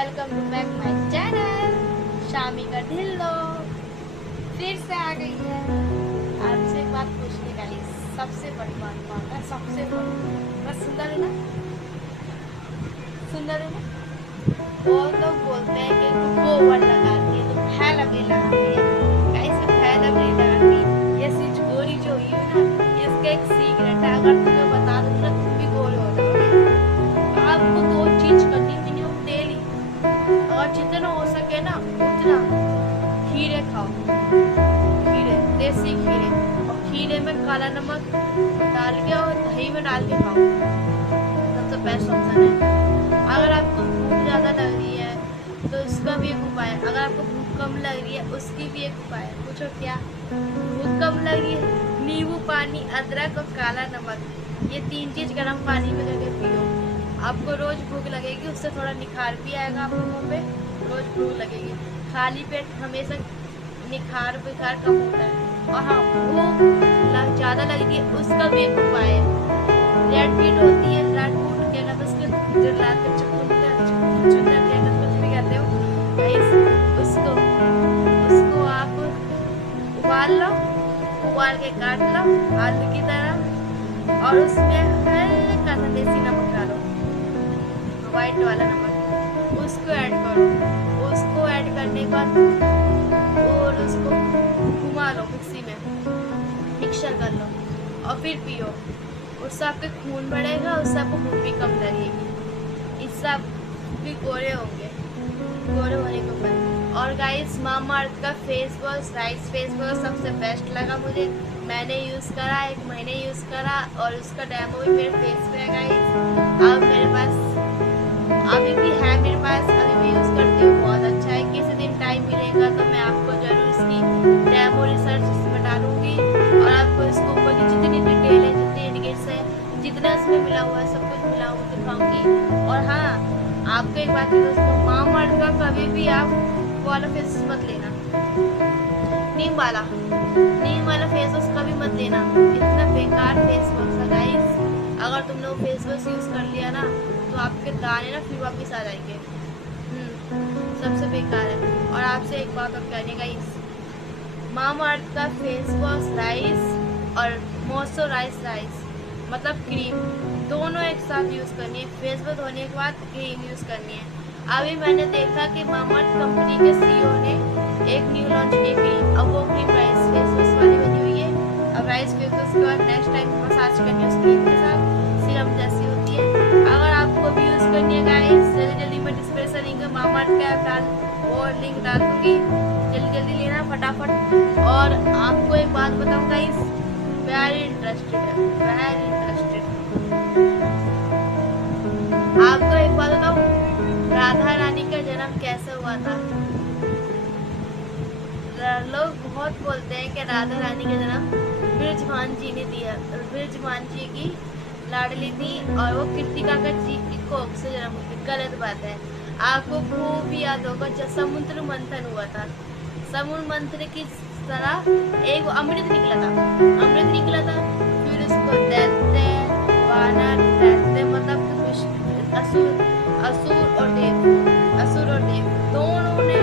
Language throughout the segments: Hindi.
Welcome to back my channel Shami का ढिल्लो। फिर से आ गई है आपसे एक बात पूछने का लिए। सबसे बड़ी बात कौन है? सबसे बड़ी बस सुंदर है ना? सुंदर है ना? और लोग बोलते हैं कि तुम गोबर लगाती है, तुम फैलवी लगाती है। गाइस मैं फैलवी नहीं लगाती। ये स्विच गोरी जो हुई है ना, इसका एक सीक्रेट है। अगर तुम्हें बता दूँ ना, तुम भी गोरे हो जाओगे। आपको दो चीज करनी मिनिमम डेली, और जितना हो सके ना उतना। खीरे खाओ, खीरे, देसी खीरे, और खीरे में काला नमक डाल के और दही में डाल के खाओ। सबसे बेस्ट ऑप्शन है। अगर आपको भूख ज़्यादा लग रही है तो इसका भी एक उपाय है। अगर आपको भूख कम लग रही है उसकी भी एक उपाय है। पूछो क्या? भूख कम लग रही है, नींबू पानी, अदरक और काला नमक, ये तीन चीज़ गर्म पानी में करके पियो। आपको रोज़ भूख लगेगी, उससे थोड़ा निखार भी आएगा आपको मुँह पे। रोज़ भूख लगेगी, खाली पेट हमेशा निखार बुखार कम होता है। और हाँ, भूख ज़्यादा लग रही है उसका भी एक उपाय है। रेड बीट होती है, रेड बीट क्या कहते हैं उसके, जो लाल के चुकंदर क्या कहते हैं, कुछ भी कहते हो गाइस, उसको उसको आप उबाल लो, उबाल के काट लो आलू की तरह, और उसमें हल्का सा देसी नमक डालो, वाइट वाला नमक, उसको ऐड करो। उसको ऐड करने के बाद और उसको घुमा लो मिक्सी में, मिक्सर कर लो और फिर पियो। उससे आपके खून बढ़ेगा, उससे आपको भूख भी कम लगेगी, इससे आप भी गोरे होंगे, गोरे होने के ऊपर। और गाइस मामाअर्थ का face wash, rice face wash सबसे बेस्ट लगा मुझे। मैंने यूज़ करा, 1 महीने यूज़ करा, और उसका डेमो भी मेरे फेस पे है गाइस। अब मेरे पास अभी भी है, मेरे पास अभी भी यूज़ करती हूँ, बहुत अच्छा है। किसी दिन टाइम मिलेगा तो मैं आपको ज़रूर इसकी डेमो रिसर्च इसमें डालूंगी, और आपको इसके ऊपर की जितनी डिटेल है, जितनी इंडिकेट्स है, जितना इसमें मिला हुआ है, सब कुछ मिला हुआ दिखाऊंगी। और हाँ, आपको एक बात है दोस्तों, मामाअर्थ का कभी भी आप वाला फेस मत लेना, नीम वाला फेस वॉश कभी मत लेना। इतना बेकार फेस वॉश है गाइस। अगर तुमने वो फेस वॉश यूज़ कर लिया ना तो आपके दाने ना फिर वापस आ जाएंगे। सबसे बेकार है। और आपसे एक बात और कहने का, इस मामाअर्थ का फेस वॉश राइस और मॉइस्चराइज राइस मतलब क्रीम, दोनों एक साथ यूज़ करनी है। फेस वॉश धोने के बाद क्रीम यूज़ करनी है। अभी मैंने देखा कि मामाअर्थ कंपनी के सीईओ ने एक न्यू लॉन्च की क्रीम, अब वो क्रीम राइस फेस वॉश वाली बनी हुई है। अब राइस फेस वॉश के बाद नेक्स्ट टाइम मसाज करनी है उस क्रीम के साथ, सीरम जैसी होती है। अगर आपको भी यूज़ करनी है गाइस, जल्दी जल्दी मैं डिस्क्रिप्शन लिंक में मामाअर्थ का ऐप डाल, वो लिंक डाल दूँगी, जल्दी जल्दी लेना फटाफट। और आपको एक बात बताऊँ गाइस, वेरी इंटरेस्टेड है, वेरी इंटरेस्टेड। आपको एक बात बताऊँ, राधा रानी का जन्म कैसे हुआ था? लोग बहुत बोलते हैं कि राधा रानी का जन्म बृजभान जी ने दिया, बृजभान जी की लाडली थी, और वो कृतिका का जी की कोख से जन्म हुई थी। गलत बात है। आपको खूब याद होगा जब समुद्र मंथन हुआ था, समुद्र मंथन की तरह एक अमृत निकला था, अमृत निकला था। फिर उसको दैत्य, वानर, दैत्य मतलब असुर, असुर और देव दोनों ने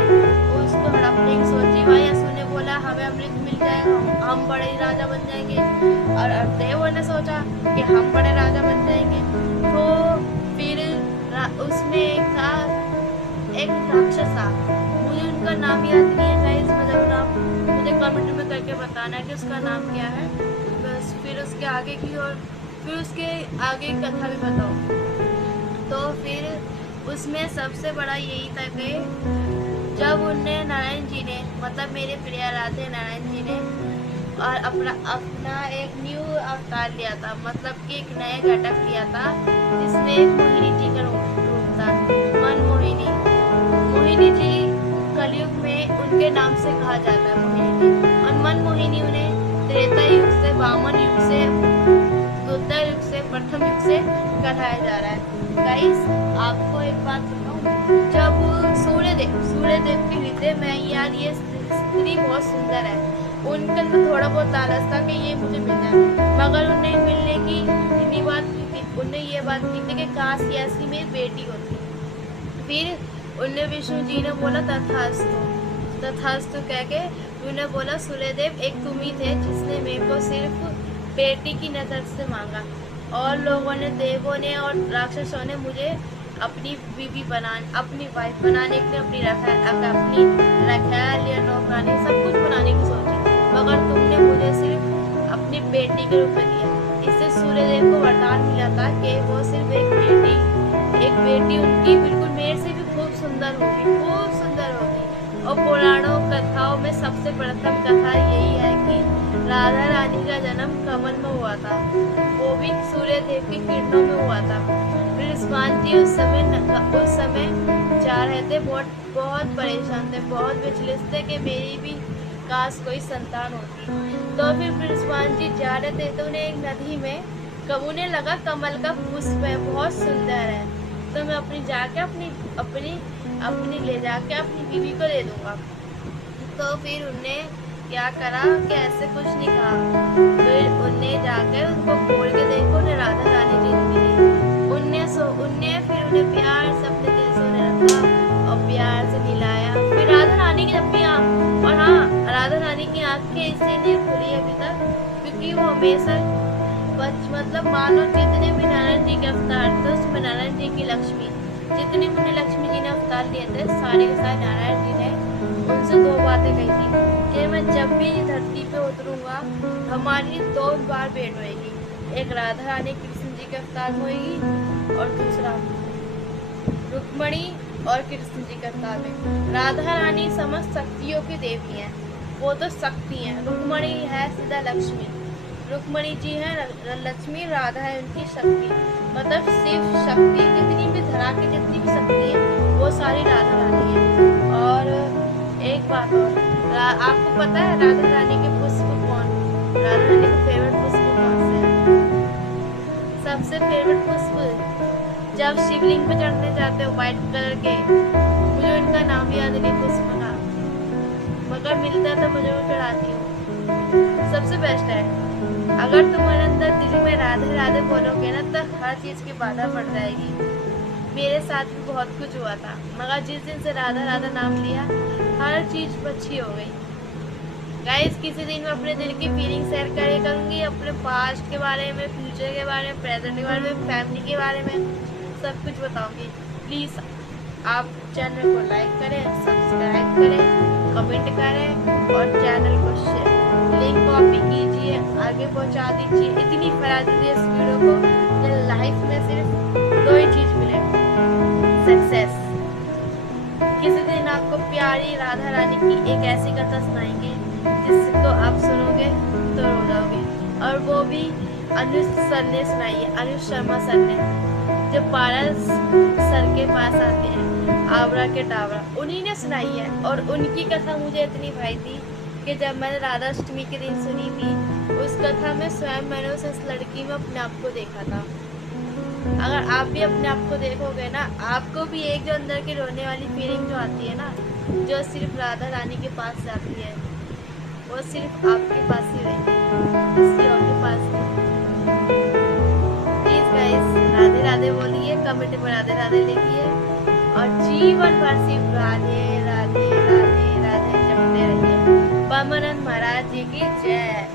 उसको हड़पने की सोची। भाई असुर ने बोला हमें अमृत मिल जाएगा, हम बड़े राजा बन जाएंगे, और देवों ने सोचा कि हम बड़े राजा बन जाएंगे। तो फिर उसमें एक राक्षस था, मुझे उनका नाम याद नहीं है गाइस, मतलब आप मुझे कमेंट में करके बताना कि उसका नाम क्या है। बस फिर उसके आगे की, और फिर उसके आगे की कथा भी बताओ। तो फिर उसमें सबसे बड़ा यही था कि जब उनने नारायण जी ने, मतलब मेरे प्रिय राधे नारायण जी ने, और अपना अपना एक न्यू अवतार लिया था, मतलब कि एक नए घटक लिया था, जिसमें एक मोहिनी जी का रूप था, मनमोहिनी। मोहिनी जी कलयुग में उनके नाम से कहा जाता है मोहिनी जी, और मनमोहिनी उन्हें त्रेता युग से, वामन युग से, द्वापर युग से, प्रथम युग से कहलाया जा रहा है। गाइस आपको एक बात बताऊं, जब सूर्यदेव के हृदय में, यार ये स्त्री बहुत सुंदर है, उनके अंदर थोड़ा बहुत लालच था कि ये मुझे मिल जाए, मगर उन्हें मिलने की उन्हें ये बात की थी कि काश ऐसी मेरी बेटी होती। फिर उनने विष्णु जी ने बोला तथास्तु, तथास्तु कह के उन्होंने बोला सूर्यदेव एक तुम ही थे जिसने मेरे को सिर्फ बेटी की नजर से मांगा, और लोगों ने, देवों ने और राक्षसों ने मुझे अपनी बीवी अपनी वाइफ बनाने के लिए अपनी रखैल या नौकरानी सब कुछ बनाने की सोची, मगर तुमने मुझे सिर्फ अपनी बेटी के रूप में दिया। इससे सूर्यदेव को वरदान मिला था कि वो सिर्फ एक बेटी उनकी बिल्कुल मेरे से भी खूब सुंदर होगी। और पुराणों कथाओं में सबसे प्रथम कथा यही है कि राधा रानी का जन्म कमल में हुआ था, वो भी सूर्यदेव की किरणों में हुआ था। बृहस्पति जी उस समय जा रहे थे, बहुत परेशान थे, बहुत विचलित थे कि मेरी भी काश कोई संतान होती। तो फिर बृहस्पति जी जा रहे थे तो उन्हें एक नदी में उन्हें लगा कमल का पुष्प है, बहुत सुंदर है, तो मैं अपनी ले जाके अपनी बीवी को दे दूंगा। तो फिर उनने क्या करा कि ऐसे कुछ नहीं कहा, फिर उनने जाकर उनको खोल के देखो, उन्हें राधा रानी जी मिली। उनने फिर उन्हें प्यार से अपने दिल से उन्हें रखा और प्यार से मिलाया। फिर राधा रानी की अपनी आँख, और हाँ, राधा रानी की आँखें इसीलिए खुली अभी तक क्योंकि वो हमेशा मतलब मानो जितने भी नारायण जी के अवतार थे उसमें नारायण जी की लक्ष्मी, जितने भी लक्ष्मी जी ने अवतार लिए थे सारे के सारे नारायण जी ने उनसे दो बातें कही थी कि मैं जब भी धरती पे उतरूंगा हमारी दो बार भेंट होगी, एक राधा रानी कृष्ण जी के अवतार में होगी और दूसरा रुक्मणी और कृष्ण जी के अवतार में। राधा रानी समस्त शक्तियों की देवी हैं, वो तो शक्ति हैं। रुक्मणी है सीधा लक्ष्मी, रुक्मणी जी है लक्ष्मी, राधा है उनकी शक्ति, मतलब शिव शक्ति जितनी भी धरा की जितनी भी शक्ति है वो सारी राधा रानी है। और एक बात और, आपको पता है राधा रानी के पुष्प कौन, राधा रानी के फेवरेट पुष्प कौन से हैं? सबसे फेवरेट पुष्प जब शिवलिंग पे चढ़ने जाते हो व्हाइट कलर के, मुझे उनका नाम याद नहीं पुष्प का, मगर मिलता तो मुझे वो चढ़ाती हूँ। सबसे बेस्ट है, अगर तुम्हारे अंदर दिल में राधे राधे बोलोगे ना तो हर चीज की बाधा पड़ जाएगी। मेरे साथ भी बहुत कुछ हुआ था, मगर जिस दिन से राधा राधा नाम लिया हर चीज अच्छी हो गई। गाइस, किसी दिन मैं अपने दिल की फीलिंग शेयर करे करूंगी, अपने पास्ट के बारे में, फ्यूचर के बारे में, प्रेजेंट के बारे में, फैमिली के बारे में, सब कुछ बताऊंगी। प्लीज आप चैनल को लाइक करें, सब्सक्राइब करें, कमेंट करें और चैनल को शेयर, लिंक कॉपी कीजिए, आगे पहुंचा दीजिए। इतनी फैला दीजिए इस वीडियो को कि लाइफ में सिर्फ दो ही चीज मिले, सक्सेस। किसी दिन आपको प्यारी राधा रानी की एक ऐसी कथा सुनाएंगे जिसको आप सुनोगे तो रो जाओगे, और वो भी अनुज सर ने सुनाई है, अनुज शर्मा सर ने, जो पारस सर के पास आते हैं, आवरा के टावरा, उन्हीं ने सुनाई है। और उनकी कथा मुझे इतनी भाई थी कि जब मैंने राधा अष्टमी के दिन सुनी थी, उस कथा में स्वयं मैंने उस लड़की में अपने आप को देखा था। अगर आप भी अपने आप को देखोगे ना, आपको भी एक जो अंदर की रोने वाली फीलिंग जो आती है ना, जो सिर्फ राधा रानी के पास से आती है, वो सिर्फ आपके पास ही रहेगी, किसी और के पास नहीं। प्लीज गाइस, राधे राधे बोलिए, कमेंट में राधे राधे लिखिए और जीवन भर सिर्फ राधे राधे राधे राधे जपते रहिए। परमानंद महाराज जी की जय।